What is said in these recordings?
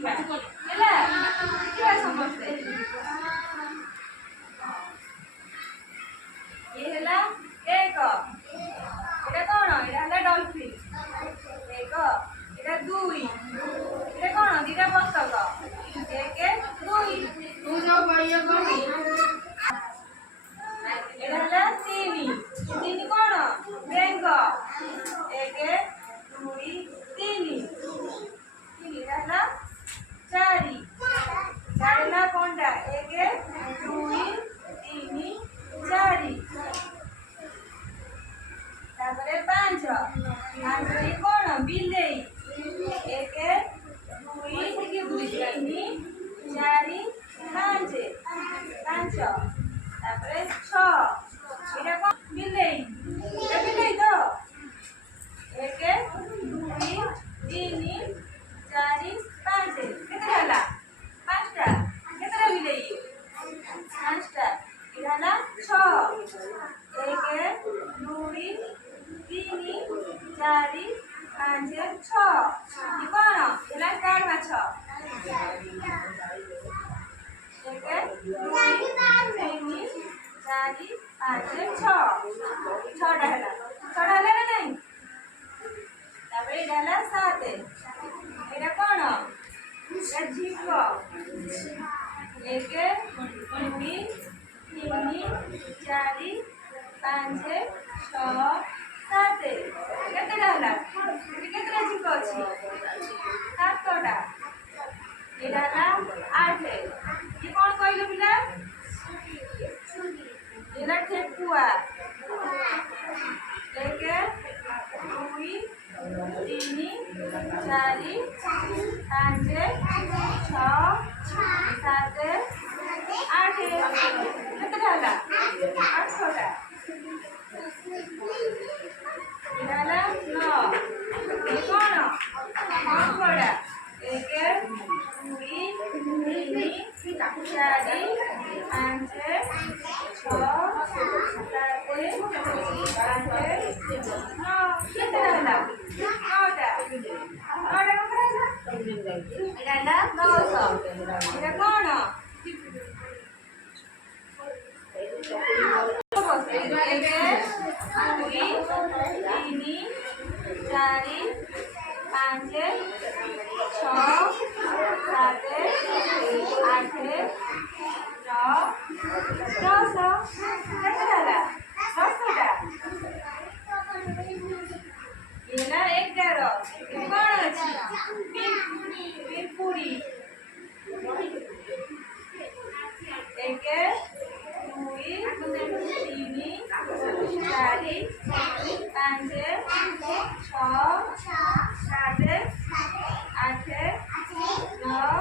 ହେଲା ଦେଖିବା ସମସ୍ତେ ये ହେଲା ଏକ এটা কোন এটা ହେଲା ডলফিন ଏକ এটা দুই এটা কোন দিটা বতক এক দুই तू जो बढ़िया करी এটা ହେଲା ତିନି ତିନି কোন বেঙ্গ এক দুই ତିନି ତିନି এটা ହେଲା ଚାରି ଚାରି ହେଲା কোনটা এক দুই ତିନି ଚାରି তারপরে পাঁচ পাঁচ কোন বিলেই এক দুই তিনি চারি পাঁচ পাঁচ তারপরে ছ এটা কোন বিলেই এটা বিলেই তো এক দুই তিনি চারি পাঁচ কেতে হলা পাঁচটা কেতেটা বিলেই পাঁচটা এটা হলা ছ এক দুই ତିନି ଚାରି ପାଞ୍ଚ ଛଅ କଣ ହେଲା ଚାରି ମାଛ ଏକ ଦୁଇ ତିନି ଚାରି ପାଞ୍ଚ ଛଅ ଛଅଟା ହେଲା ଛଅଟା ହେଲା ନା ନାଇଁ ତାପରେ ଏଇଟା ହେଲା ସାତ ଏଇଟା କଣ ଏଇଟା ଝିଙ୍କ ଏକ ଦୁଇ ତିନି ଚାରି ପାଞ୍ଚ ଛଅ सात केतेटा होला केतेटा झिंक अछि सातटा एटा होला आठ ये कोन कहलो पिला एला ठेकुआ एक दुई तीन चारि पाँच छः सात आठ केतेटा होला आठटा इधर नौ कौन कौन एक दुई तीन चारि पाँच छः सात आठ नौ केते होला नौटा नौटा कौन होला दस एटा कौन ତିନି ଚାରି ପାଞ୍ଚ ଛଅ ସାତ ଆଠ ନଅ ଦଶ କେତେ ହେଲା ଦଶଟା ହେଲା 11 କଣ ଅଛି ପିମ୍ପୁଡ଼ି ଏକ ଦୁଇ ତିନି ଚାରି ପାଞ୍ଚ ଛଅ ସାତ ଆଠ ନଅ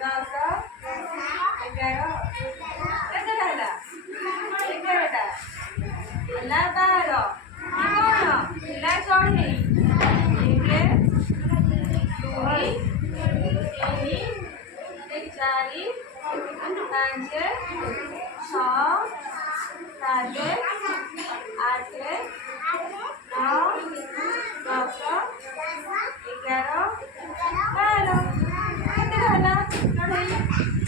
ଦଶ 11 କେତେଟା ହେଲା 11ଟା ହେଲା 12 କଣ ହେଲା ଚଢ଼େଇ ଏକ ଦୁଇ ତିନି ଚାରି ପାଞ୍ଚ ଛଅ ସାତ ଆଠ ନଅ ଦଶ 11 12 କେତେଟା ହେଲା ଚଢ଼େଇ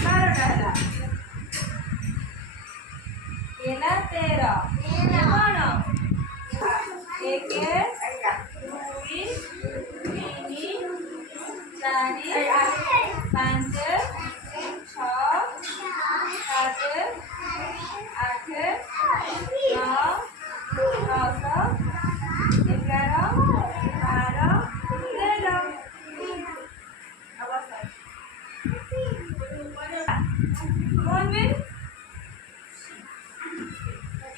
12ଟା ହେଲା ହେଲା 13 କଣ ଏକ ଦୁଇ ତିନି ଚାରି ପାଞ୍ଚ ଛଅ ସାତ ଆଠ ନଅ ଦଶ 11 12 13 कौन भी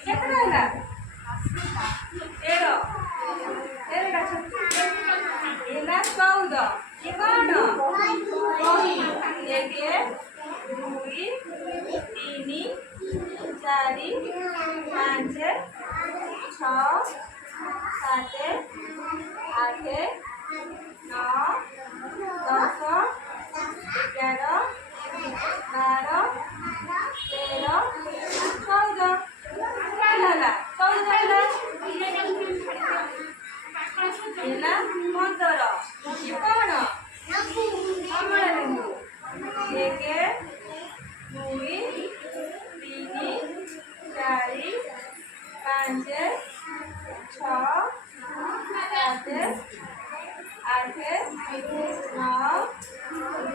केतना होला 13 13 ହେଲା 14 ये कौन बही एक ଦୁଇ ତିନି ଚାରି ପାଞ୍ଚ ଛଅ ସାତ ଆଠ ନଅ ଦଶ 11 12 13 14 ହେଲା 14 ହେଲା ହେଲା 15 ये कौन कमला ଏକେ ଦୁଇ ତିନି ଚାରି ପାଞ୍ଚ ଛଅ ସାତ ଆଠ ନଅ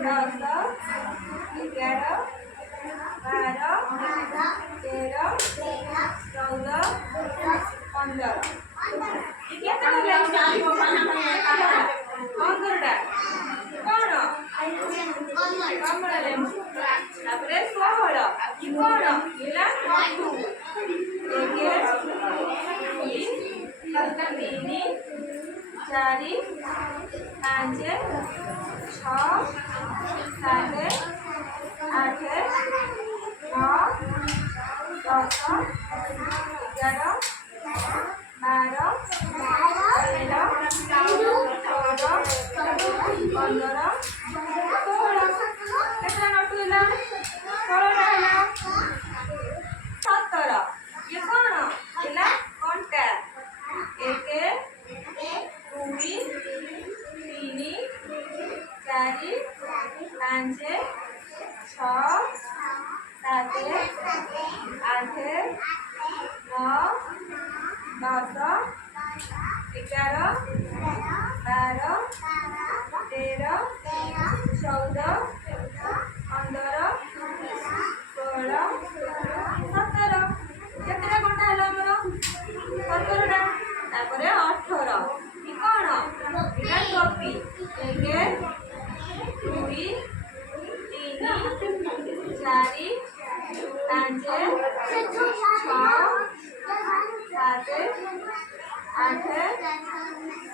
ଦଶ 11 12 13 14 15 ପନ୍ଦରଟା କଣ କମଳା ଲେମ୍ବୁ ତାପରେ 16 କଣ ହେଲା ମଧୁ ଏକେ ଦୁଇ ତିନି ଚାରି ପାଞ୍ଚ ଛଅ ସାତ ଆଠ ନଅ ଦଶ 11 12 13 14 15 କେତେଟା ନଟୁ ହେଲା 16ଟା ହେଲା 17 ଇଏ କଣ ହେଲା କଣ୍ଟା ଏକେ ଦୁଇ ତିନି ଚାରି ପାଞ୍ଚ ଛଅ ସାତ ଆଠ ନଅ ଦଶ 11 12 13 14 15 16 17 କେତେଟା କଣ୍ଟା ହେଲା ଆମର 17ଟା ତାପରେ 18 ଇ କଣ ଏଟା ଟୋପି ଏକେ ଦୁଇ ତିନି ଚାରି ପାଞ୍ଚ ଛଅ ସାତ ଆଠ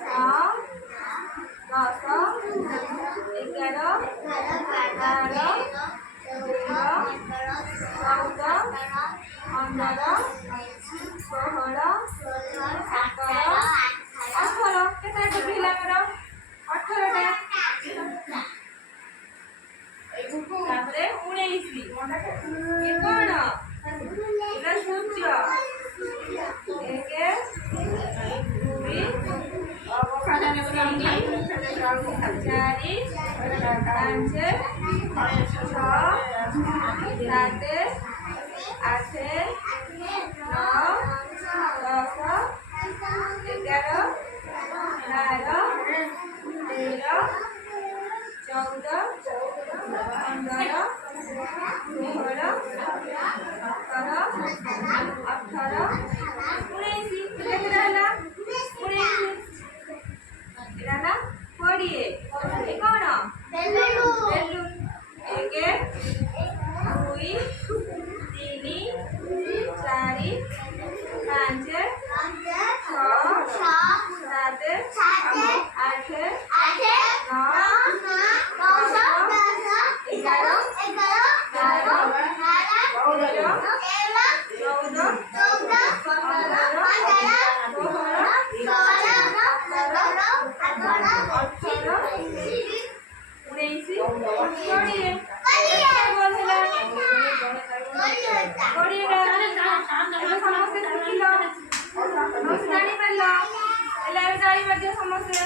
ନଅ ଦଶ 11 12 13 14 15 16 17 18 କେତେଟା ଟୋପି ହେଲା ଆମର 18ଟା ତାପରେ 19 ଇଏ କଣ ଏଟା ସୂର୍ଯ୍ୟ ଏକେ ଦୁଇ ତିନି ଚାରି ପାଞ୍ଚ ଛଅ ସାତ ଆଠ ନଅ ଦଶ 11 12 13 14 15 16 17 18 19 କେତେଟା ହେଲା 19 ଏଟା ହେଲା 20 ଏ କଣ ବେଲୁନ ଏକେ ଦୁଇ ତିନି ଚାରି ପାଞ୍ଚ ଛଅ ସାତ ଆଠ ନଅ 11 ସମସ୍ତେ